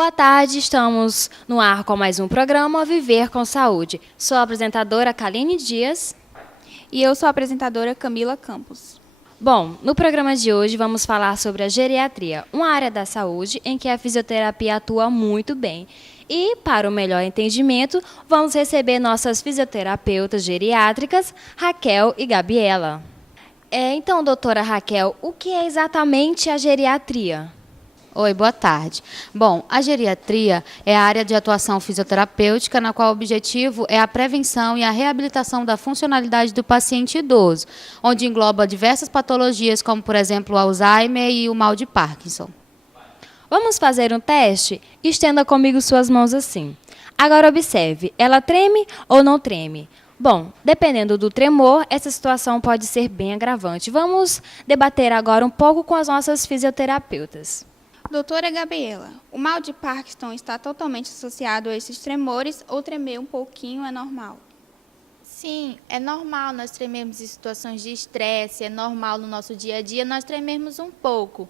Boa tarde, estamos no ar com mais um programa Viver com Saúde. Sou a apresentadora Kaline Dias. E eu sou a apresentadora Camila Campos. Bom, no programa de hoje vamos falar sobre a geriatria, uma área da saúde em que a fisioterapia atua muito bem. E, para o melhor entendimento, vamos receber nossas fisioterapeutas geriátricas, Raquel e Gabriela. Então, doutora Raquel, o que é exatamente a geriatria? Oi, boa tarde. Bom, a geriatria é a área de atuação fisioterapêutica na qual o objetivo é a prevenção e a reabilitação da funcionalidade do paciente idoso, onde engloba diversas patologias como, por exemplo, o Alzheimer e o mal de Parkinson. Vamos fazer um teste? Estenda comigo suas mãos assim. Agora observe, ela treme ou não treme? Bom, dependendo do tremor, essa situação pode ser bem agravante. Vamos debater agora um pouco com as nossas fisioterapeutas. Doutora Gabriela, o mal de Parkinson está totalmente associado a esses tremores ou tremer um pouquinho é normal? Sim, é normal nós tremermos em situações de estresse, é normal no nosso dia a dia nós tremermos um pouco.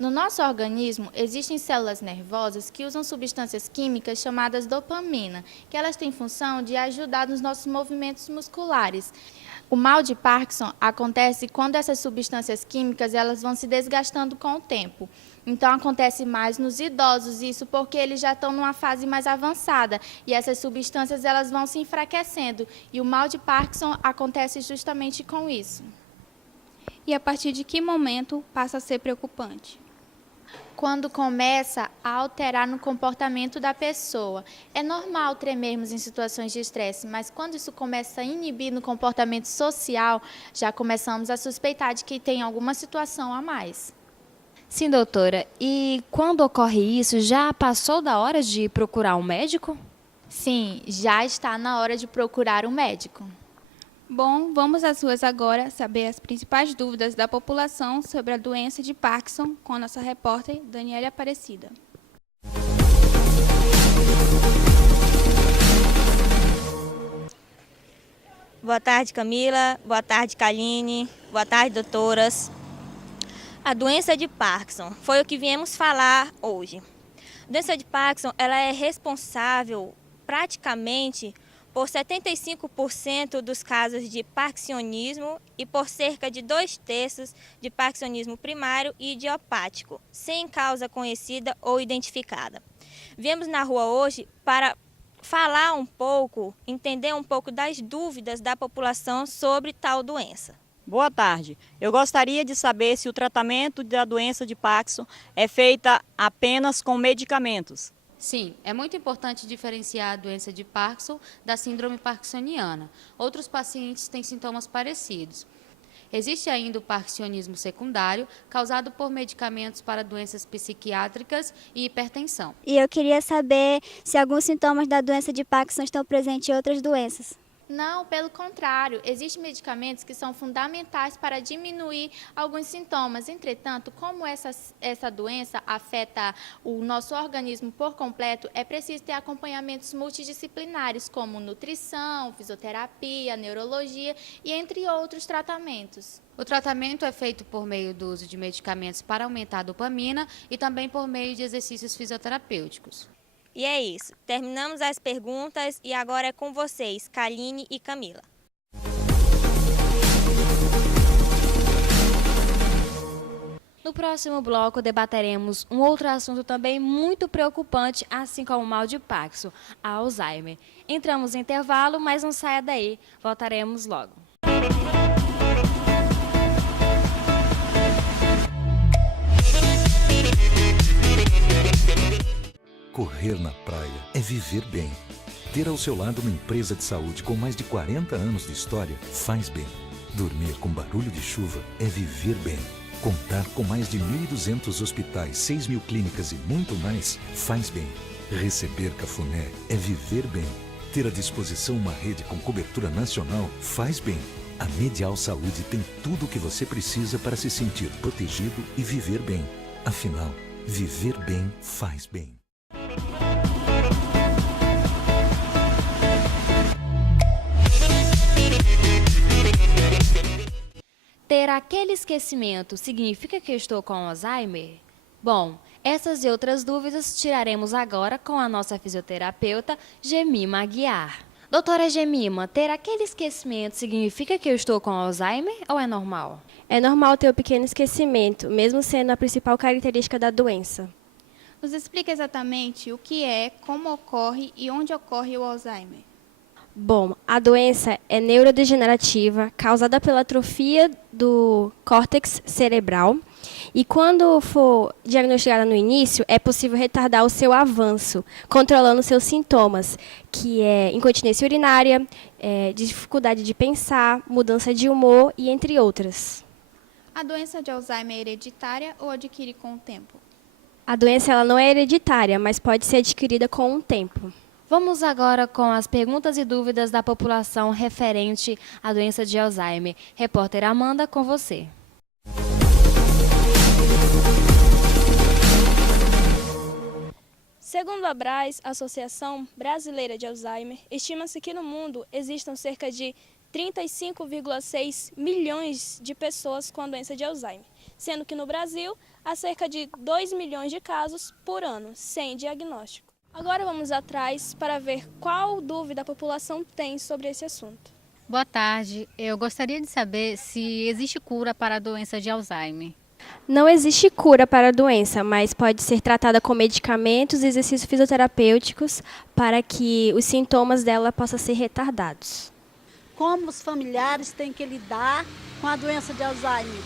No nosso organismo, existem células nervosas que usam substâncias químicas chamadas dopamina, que elas têm função de ajudar nos nossos movimentos musculares. O mal de Parkinson acontece quando essas substâncias químicas elas vão se desgastando com o tempo. Então, acontece mais nos idosos, isso porque eles já estão numa fase mais avançada e essas substâncias elas vão se enfraquecendo. E o mal de Parkinson acontece justamente com isso. E a partir de que momento passa a ser preocupante? Quando começa a alterar no comportamento da pessoa. É normal tremermos em situações de estresse, mas quando isso começa a inibir no comportamento social, já começamos a suspeitar de que tem alguma situação a mais. Sim, doutora. E quando ocorre isso, já passou da hora de procurar um médico? Sim, já está na hora de procurar um médico. Bom, vamos às ruas agora saber as principais dúvidas da população sobre a doença de Parkinson com a nossa repórter Daniela Aparecida. Boa tarde, Camila. Boa tarde, Kaline. Boa tarde, doutoras. A doença de Parkinson foi o que viemos falar hoje. A doença de Parkinson ela é responsável praticamente por 75% dos casos de parkinsonismo e por cerca de 2/3 de parkinsonismo primário e idiopático, sem causa conhecida ou identificada. Viemos na rua hoje para falar um pouco, entender um pouco das dúvidas da população sobre tal doença. Boa tarde. Eu gostaria de saber se o tratamento da doença de Parkinson é feita apenas com medicamentos. Sim, é muito importante diferenciar a doença de Parkinson da síndrome parkinsoniana. Outros pacientes têm sintomas parecidos. Existe ainda o parkinsonismo secundário, causado por medicamentos para doenças psiquiátricas e hipertensão. E eu queria saber se alguns sintomas da doença de Parkinson estão presentes em outras doenças. Não, pelo contrário, existem medicamentos que são fundamentais para diminuir alguns sintomas. Entretanto, como essa doença afeta o nosso organismo por completo, é preciso ter acompanhamentos multidisciplinares, como nutrição, fisioterapia, neurologia e entre outros tratamentos. O tratamento é feito por meio do uso de medicamentos para aumentar a dopamina e também por meio de exercícios fisioterapêuticos. E é isso. Terminamos as perguntas e agora é com vocês, Kaline e Camila. No próximo bloco, debateremos um outro assunto também muito preocupante, assim como o mal de Parkinson, a Alzheimer. Entramos em intervalo, mas não saia daí. Voltaremos logo. Correr na praia é viver bem. Ter ao seu lado uma empresa de saúde com mais de 40 anos de história faz bem. Dormir com barulho de chuva é viver bem. Contar com mais de 1.200 hospitais, 6.000 clínicas e muito mais faz bem. Receber cafuné é viver bem. Ter à disposição uma rede com cobertura nacional faz bem. A Medial Saúde tem tudo o que você precisa para se sentir protegido e viver bem. Afinal, viver bem faz bem. Ter aquele esquecimento significa que eu estou com Alzheimer? Bom, Essas e outras dúvidas tiraremos agora com a nossa fisioterapeuta Gemima Aguiar. Doutora Gemima, ter aquele esquecimento significa que eu estou com Alzheimer ou é normal? É normal ter um pequeno esquecimento, mesmo sendo a principal característica da doença. Nos explica exatamente o que é, como ocorre e onde ocorre o Alzheimer. Bom, a doença é neurodegenerativa, causada pela atrofia do córtex cerebral. E quando for diagnosticada no início, é possível retardar o seu avanço, controlando seus sintomas, que é incontinência urinária, dificuldade de pensar, mudança de humor e entre outras. A doença de Alzheimer é hereditária ou adquire com o tempo? A doença ela não é hereditária, mas pode ser adquirida com o tempo. Vamos agora com as perguntas e dúvidas da população referente à doença de Alzheimer. Repórter Amanda, com você. Segundo a ABRAS, Associação Brasileira de Alzheimer, estima-se que no mundo existam cerca de 35,6 milhões de pessoas com a doença de Alzheimer, sendo que no Brasil há cerca de 2 milhões de casos por ano, sem diagnóstico. Agora vamos atrás para ver qual dúvida a população tem sobre esse assunto. Boa tarde, eu gostaria de saber se existe cura para a doença de Alzheimer. Não existe cura para a doença, mas pode ser tratada com medicamentos e exercícios fisioterapêuticos para que os sintomas dela possam ser retardados. Como os familiares têm que lidar com a doença de Alzheimer?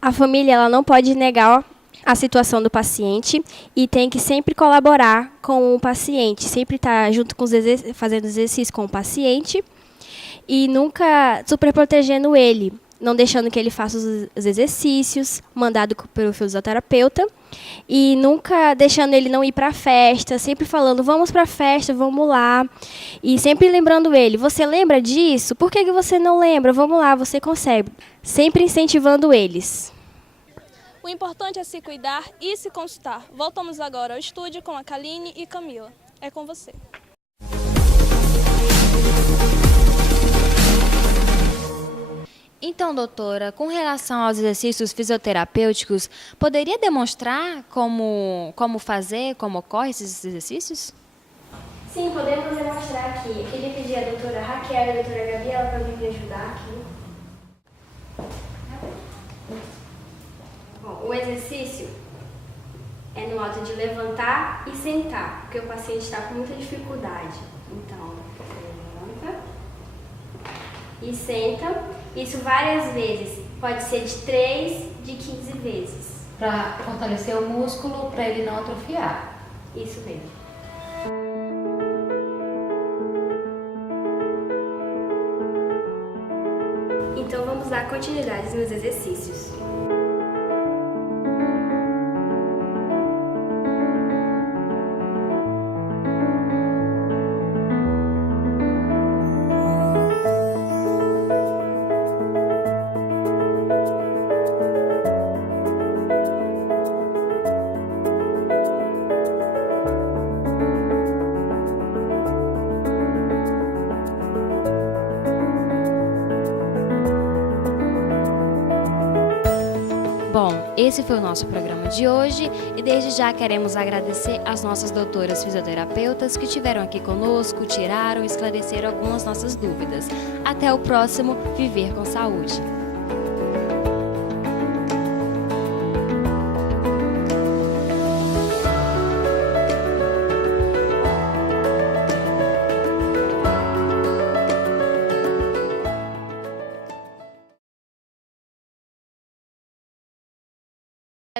A família ela não pode negar a situação do paciente e tem que sempre colaborar com o paciente, sempre estar junto com fazendo exercício com o paciente e nunca superprotegendo ele, não deixando que ele faça os exercícios, mandado pelo fisioterapeuta, e nunca deixando ele não ir para a festa, sempre falando, vamos para a festa, vamos lá, e sempre lembrando ele, você lembra disso? Por que você não lembra? Vamos lá, você consegue. Sempre incentivando eles. O importante é se cuidar e se consultar. Voltamos agora ao estúdio com a Kaline e Camila. É com você. Então, doutora, com relação aos exercícios fisioterapêuticos, poderia demonstrar como fazer, como ocorrem esses exercícios? Sim, podemos demonstrar aqui. Eu queria pedir a doutora Raquel e a doutora Gabriela para vir me ajudar aqui. Bom, o exercício é no ato de levantar e sentar, porque o paciente está com muita dificuldade. Então, você levanta e senta. Isso várias vezes, pode ser de 3, de 15 vezes. Para fortalecer o músculo, para ele não atrofiar. Isso mesmo. Então vamos dar continuidade nos exercícios. Bom, esse foi o nosso programa de hoje e desde já queremos agradecer às nossas doutoras fisioterapeutas que estiveram aqui conosco, tiraram e esclareceram algumas nossas dúvidas. Até o próximo Viver com Saúde.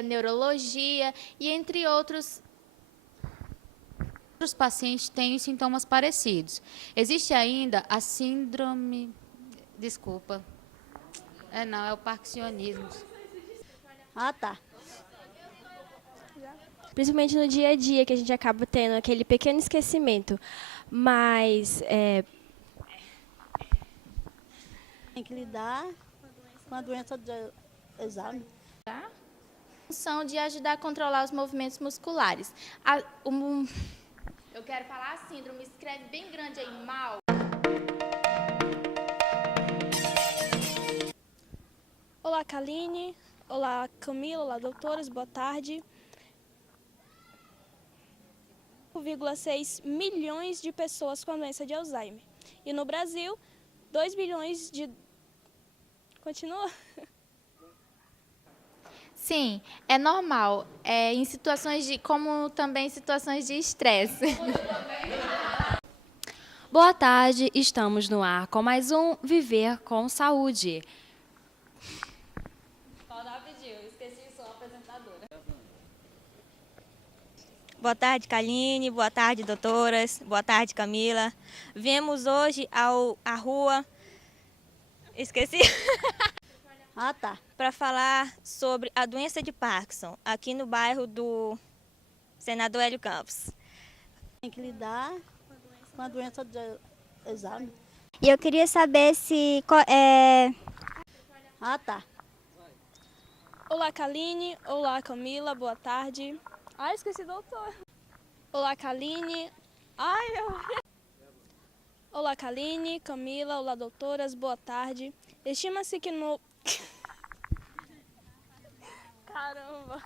Neurologia e entre outros. Os pacientes têm os sintomas parecidos. Existe ainda a síndrome... Desculpa. Não, é o parkinsonismo. Ah, tá. Principalmente no dia a dia, que a gente acaba tendo aquele pequeno esquecimento. Mas Tem que lidar com a doença de Alzheimer. Função de ajudar a controlar os movimentos musculares. Eu quero falar a síndrome, escreve bem grande aí, mal. Olá, Kaline. Olá, Camila. Olá, doutoras. Boa tarde. 1,6 milhões de pessoas com a doença de Alzheimer. E no Brasil, 2 bilhões de... Continua? Sim, é normal, em situações como também situações de estresse. Boa tarde, estamos no ar com mais um Viver com Saúde. Boa tarde, Kaline. Boa tarde, doutoras. Boa tarde, Camila. Viemos hoje à rua... Esqueci. Ah, tá. Para falar sobre a doença de Parkinson, aqui no bairro do Senador Hélio Campos. Tem que lidar com a doença de Alzheimer. E eu queria saber se... Ah, tá. Olá, Kaline. Olá, Camila. Boa tarde. Ai, esqueci, doutor. Olá, Kaline. Ai, Olá, Kaline, Camila. Olá, doutoras. Boa tarde. Estima-se que no... Caramba.